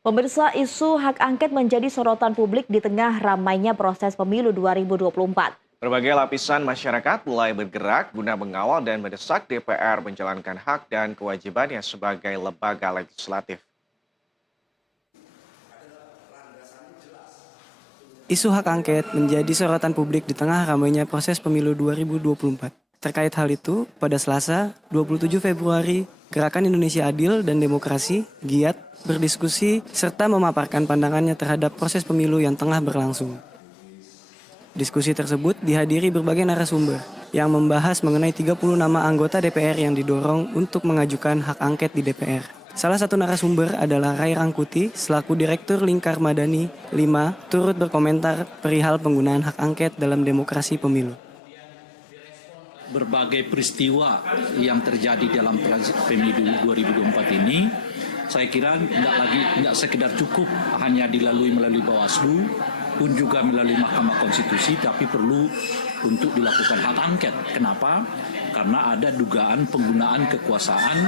Pemirsa, isu hak angket menjadi sorotan publik di tengah ramainya proses pemilu 2024. Berbagai lapisan masyarakat mulai bergerak guna mengawal dan mendesak DPR menjalankan hak dan kewajibannya sebagai lembaga legislatif. Isu hak angket menjadi sorotan publik di tengah ramainya proses pemilu 2024. Terkait hal itu, pada Selasa, 27 Februari, Gerakan Indonesia Adil dan Demokrasi, GIAD, berdiskusi serta memaparkan pandangannya terhadap proses pemilu yang tengah berlangsung. Diskusi tersebut dihadiri berbagai narasumber yang membahas mengenai 30 nama anggota DPR yang didorong untuk mengajukan hak angket di DPR. Salah satu narasumber adalah Ray Rangkuti selaku Direktur Lingkar Madani 5 turut berkomentar perihal penggunaan hak angket dalam demokrasi pemilu. Berbagai peristiwa yang terjadi dalam pemilu 2024 ini, saya kira tidak sekedar cukup hanya melalui Bawaslu, pun juga melalui Mahkamah Konstitusi, tapi perlu untuk dilakukan hak angket. Kenapa? Karena ada dugaan penggunaan kekuasaan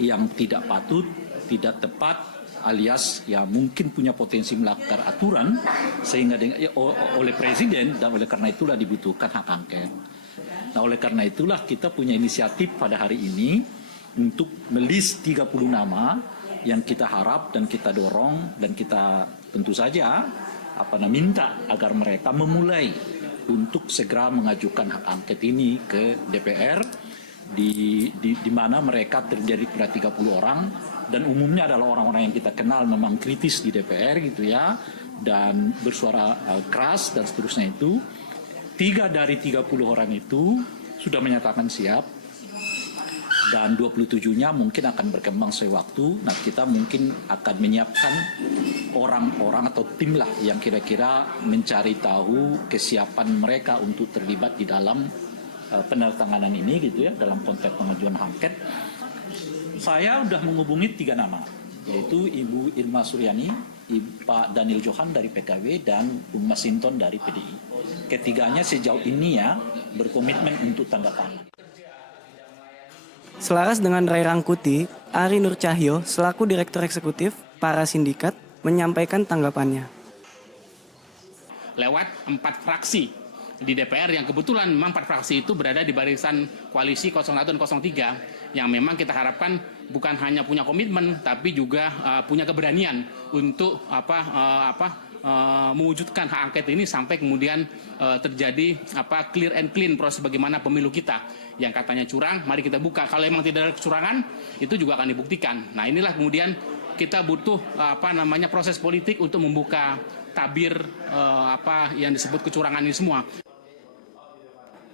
yang tidak patut, tidak tepat, alias ya mungkin punya potensi melanggar aturan sehingga oleh Presiden, dan oleh karena itulah dibutuhkan hak angket. Nah, oleh karena itulah kita punya inisiatif pada hari ini untuk melist 30 nama yang kita harap dan kita dorong dan kita tentu saja minta agar mereka memulai untuk segera mengajukan hak angket ini ke DPR di mana mereka terdiri pada 30 orang dan umumnya adalah orang-orang yang kita kenal memang kritis di DPR gitu ya, dan bersuara keras dan seterusnya itu. 3 dari 30 orang itu sudah menyatakan siap dan 27-nya mungkin akan berkembang sewaktu. Nah, kita mungkin akan menyiapkan orang-orang atau tim lah yang kira-kira mencari tahu kesiapan mereka untuk terlibat di dalam penandatanganan ini gitu ya, dalam konteks pengajuan hak angket. Saya sudah menghubungi 3 nama, yaitu Ibu Irma Suryani, Pak Daniel Johan dari PKB, dan Bung Masinton dari PDI. Ketiganya sejauh ini ya berkomitmen untuk tanda tangan. Selaras dengan Ray Rangkuti, Ari Nur Cahyo selaku Direktur Eksekutif Para Sindikat menyampaikan tanggapannya. Lewat 4 fraksi di DPR yang kebetulan memang 4 fraksi itu berada di barisan koalisi 01 dan 03 yang memang kita harapkan bukan hanya punya komitmen tapi juga punya keberanian untuk mewujudkan hak angket ini sampai kemudian terjadi clear and clean proses bagaimana pemilu kita yang katanya curang, mari kita buka. Kalau memang tidak ada kecurangan, itu juga akan dibuktikan. Nah, inilah kemudian kita butuh proses politik untuk membuka tabir yang disebut kecurangan ini semua.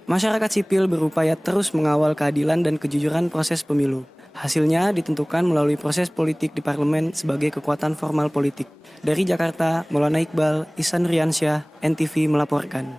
Masyarakat sipil berupaya terus mengawal keadilan dan kejujuran proses pemilu. Hasilnya ditentukan melalui proses politik di parlemen sebagai kekuatan formal politik. Dari Jakarta, Maulana Iqbal, Ihsan Riansyah, NTV melaporkan.